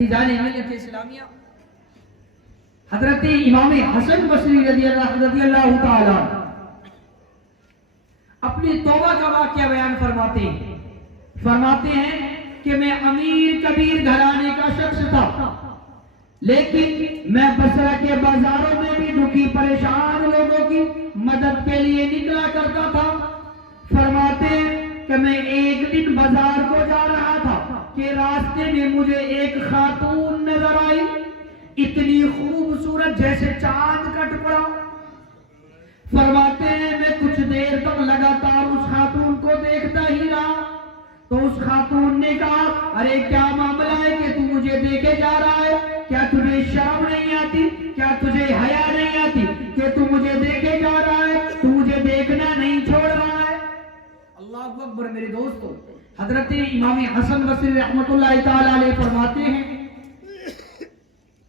ملت اسلامیہ حضرت امام حسن بصری رضی اللہ تعالی اپنی توبہ کا واقعہ بیان فرماتے ہیں کہ میں امیر کبیر گھرانے کا شخص تھا، لیکن میں بصرہ کے بازاروں میں بھی دکھی پریشان لوگوں کی مدد کے لیے نکلا کرتا تھا۔ فرماتے ہیں کہ میں ایک دن بازار کو جا رہا تھا کہ راستے میں مجھے ایک خاتون نظر آئی، اتنی خوبصورت جیسے چاند کا ٹکڑا۔ فرماتے ہیں میں کچھ دیر تک لگاتار اس خاتون کو دیکھتا ہی رہا، تو اس خاتون نے کہا ارے کیا معاملہ ہے کہ تو مجھے دیکھے جا رہا ہے؟ کیا تجھے شرم نہیں آتی؟ کیا تجھے حیا نہیں آتی کہ تو مجھے دیکھے جا رہا ہے؟ تو مجھے دیکھنا نہیں چھوڑ رہا ہے؟ اللہ اکبر میرے دوستو، حضرت امام حسن بصری رحمت اللہ تعالی علیہ فرماتے ہیں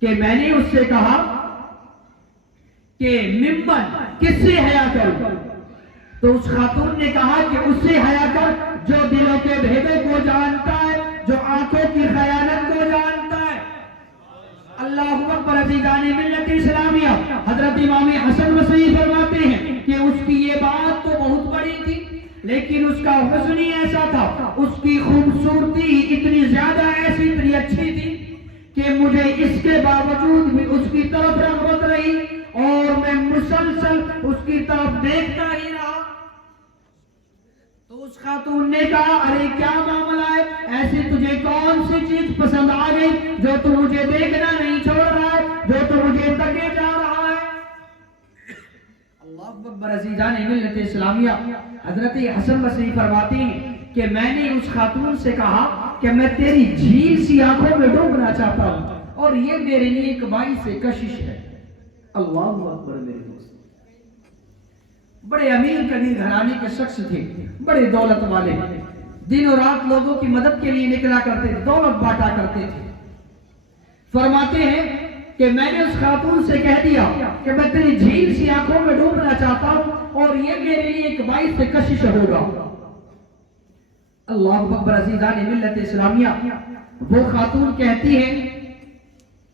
کہ میں نے اس سے کہا کہ ممن کس سے حیا کروں؟ تو اس خاتون نے کہا کہ اس سے حیا کر جو دلوں کے بھیدوں کو جانتا ہے، جو آنکھوں کی خیانت کو جانتا ہے۔ اللہ اکبر عزیزان ملت اسلامیہ، حضرت امام حسن بصری فرماتے ہیں کہ اس کی یہ بات تو بہت بڑی تھی، لیکن اس کا حسن ہی ایسا تھا، اس کی خوبصورتی اتنی زیادہ ایسی اتنی اچھی تھی کہ مجھے اس کے باوجود بھی اس کی طرف رغبت رہی اور میں مسلسل اس کی طرف دیکھتا ہی رہا۔ تو اس خاتون نے کہا ارے کیا معاملہ ہے؟ ایسی تجھے کون سی چیز پسند آ گئی جو تو مجھے دیکھنا نہیں چھوڑ رہا ہے، جو تو مجھے تکے جا رہا ہے؟ اللہ اکبر عزیزان ملت اسلامیہ، حضرت حسن بصری فرماتے ہیں کہ میں نے اس خاتون سے کہا کہ میں تیری جھیل سی آنکھوں میں ڈوبنا چاہتا ہوں اور یہ میرے لیے ایک باعث کشش ہے۔ اللہ اکبر میرے دوست، بڑے امیر کبیر گھرانے کے شخص تھے، بڑے دولت والے، دن اور رات لوگوں کی مدد کے لیے نکلا کرتے تھے، دولت بانٹا کرتے تھے۔ فرماتے ہیں کہ میں نے اس خاتون سے کہہ دیا کہ میں تیری جھیل سی آنکھوں میں ڈوبنا چاہتا ہوں اور یہ میرے لیے ایک باعث کشش ہوگا۔ اللہ اکبر عزیزان ملت اسلامیہ، وہ خاتون کہتی ہے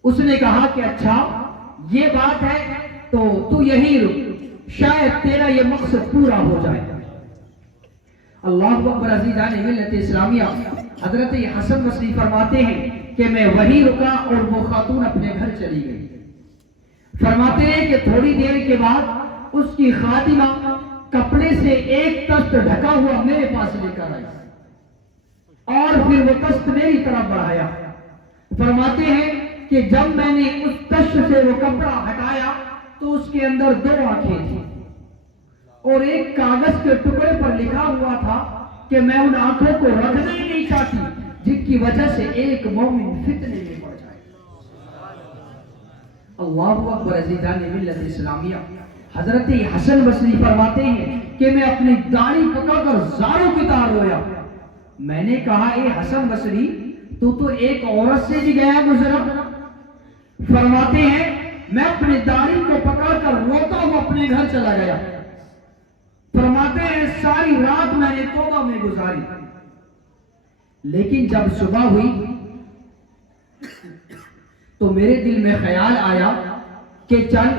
اس نے کہا کہ اچھا یہ بات ہے تو یہی رک، شاید تیرا یہ مقصد پورا ہو جائے۔ اللہ اکبر عزیزان ملت اسلامیہ، حضرت حسن بصری فرماتے ہیں کہ میں وہی رکا اور وہ خاتون اپنے گھر چلی گئی۔ فرماتے ہیں کہ تھوڑی دیر کے بعد اس کی خادمہ کپڑے سے ایک تست ڈھکا ہوا میرے پاس لے کر آئی اور پھر وہ تست میری طرف بڑھایا۔ فرماتے ہیں کہ جب میں نے اس تست سے وہ کپڑا ہٹایا تو اس کے اندر دو آنکھیں تھیں اور ایک کاغذ کے ٹکڑے پر لکھا ہوا تھا کہ میں ان آنکھوں کو رکھنا ہی نہیں چاہتی جن کی وجہ سے ایک مومن فتنے میں پڑ جائے۔ اللہ اکبر عزیزان ملت اسلامیہ، حضرت حسن بصری فرماتے ہیں کہ میں اپنی داڑھی پکڑ کر زاروں کی طرح رویا۔ میں نے کہا اے حسن بصری، تو ایک عورت سے بھی گیا گزرا؟ فرماتے ہیں میں اپنی داڑھی کو پکڑ کر روتا ہوں اپنے گھر چلا گیا۔ فرماتے ہیں ساری رات میں نے توبہ میں گزاری، لیکن جب صبح ہوئی تو میرے دل میں خیال آیا کہ چل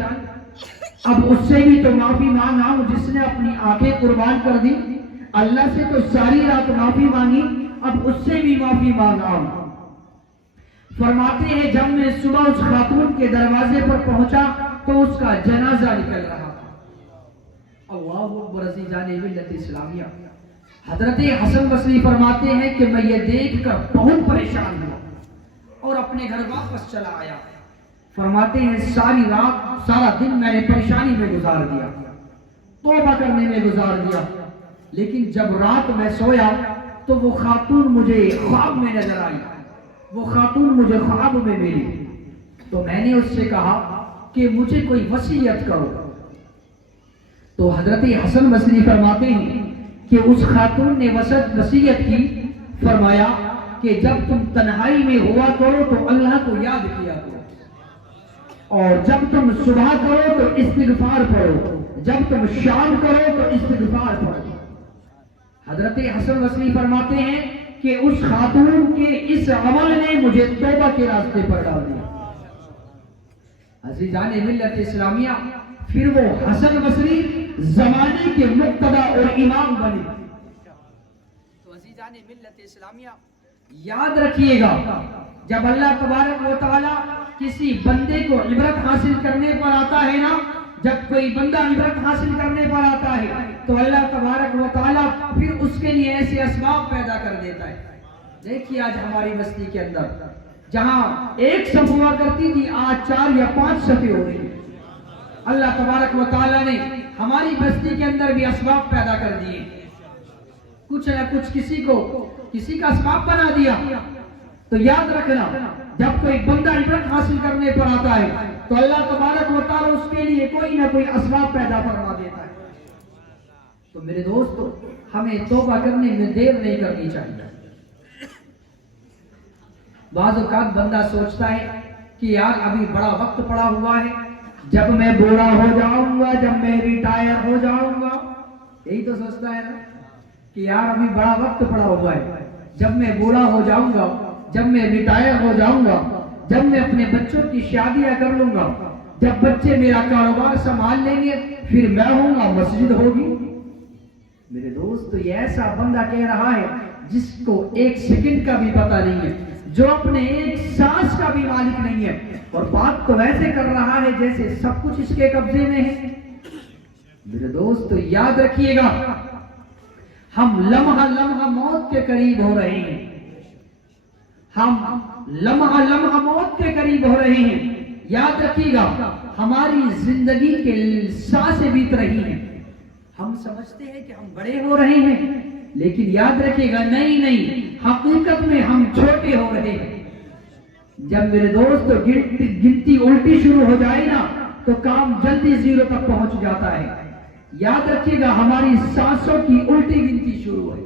اب اس سے بھی تو معافی مانگا ہوں جس نے اپنی آنکھیں قربان کر دی، اللہ سے تو ساری رات معافی مانگی، اب اس سے بھی معافی مانگا ہوں۔ فرماتے ہیں جب میں صبح اس خاتون کے دروازے پر پہنچا تو اس کا جنازہ نکل رہا تھا۔ اللہ اکبر عزیزان ملت اسلامیہ، حضرت حسن بصری فرماتے ہیں کہ میں یہ دیکھ کر بہت پریشان ہوا اور اپنے گھر واپس چلا آیا۔ فرماتے ہیں ساری رات سارا دن میں نے پریشانی میں گزار دیا، توبہ کرنے میں گزار دیا، لیکن جب رات میں سویا تو وہ خاتون مجھے خواب میں نظر آئی، وہ خاتون مجھے خواب میں ملی۔ تو میں نے اس سے کہا کہ مجھے کوئی وصیت کرو۔ تو حضرت حسن بصری فرماتے ہیں کہ اس خاتون نے وصیت کی، فرمایا کہ جب تم تنہائی میں ہوا کرو تو اللہ کو یاد کیا کرو، اور جب تم صبح کرو تو استغفار پڑھو، جب تم شام کرو تو استغفار پڑھو۔ حضرت حسن بصری فرماتے ہیں کہ اس خاتون کے اس عمل نے مجھے توبہ کے راستے پر ڈال دیا۔ عزیزان ملت اسلامیہ، پھر وہ حسن بصری زمانے کے مقتدا اور امام بنے۔ تو عزیزان ملت اسلامیہ یاد رکھیے گا، جب اللہ تبارک و تعالی کسی بندے کو عبرت حاصل کرنے پر آتا ہے نا، جب کوئی بندہ عبرت حاصل کرنے پر آتا ہے تو اللہ تبارک و تعالی پھر اس کے لیے ایسے اسباب پیدا کر دیتا ہے۔ دیکھیے آج ہماری بستی کے اندر جہاں ایک صف ہوا کرتی تھی، آج 4 یا 5 صفیں ہو رہی ہیں۔ اللہ تبارک و تعالی نے ہماری بستی کے اندر بھی اسباب پیدا کر دیے، کچھ نہ کچھ کسی کا اسباب بنا دیا۔ تو یاد رکھنا، جب کوئی بندہ عبرت حاصل کرنے پر آتا ہے تو اللہ تبارک و تعالی اس کے لیے کوئی نہ کوئی اسباب پیدا فرما دیتا ہے۔ تو میرے دوستو، ہمیں توبہ کرنے میں دیر نہیں کرنی چاہیے۔ بعض اوقات بندہ سوچتا ہے کہ یار ابھی بڑا وقت پڑا ہوا ہے، جب میں بوڑھا ہو جاؤں گا، جب میں ریٹائر ہو جاؤں گا، یہی تو سوچتا ہے نا کہ یار ابھی بڑا وقت پڑا ہوا ہے، جب میں بوڑھا ہو جاؤں گا، جب میں ریٹائر ہو جاؤں گا، جب میں اپنے بچوں کی شادیاں کر لوں گا، جب بچے میرا کاروبار سنبھال لیں گے، پھر میں ہوں گا، مسجد ہوگی۔ میرے دوست، یہ ایسا بندہ کہہ رہا ہے جس کو 1 سیکنڈ کا بھی پتہ نہیں ہے، جو اپنے 1 سانس کا بھی مالک نہیں ہے، اور بات تو ویسے کر رہا ہے جیسے سب کچھ اس کے قبضے میں ہے۔ میرے دوست، یاد رکھیے گا، ہم لمحہ لمحہ موت کے قریب ہو رہے ہیں، ہم لمحہ لمحہ موت کے قریب ہو رہے ہیں۔ یاد رکھیے گا، ہماری زندگی کے سانسیں بیت رہی ہیں، ہم سمجھتے ہیں کہ ہم بڑے ہو رہے ہیں، لیکن یاد رکھیے گا، نہیں، حقیقت میں ہم چھوٹے ہو رہے ہیں۔ جب میرے دوست گنتی الٹی شروع ہو جائے نا تو کام جلدی 0 تک پہنچ جاتا ہے۔ یاد رکھیے گا، ہماری سانسوں کی الٹی گنتی شروع ہے۔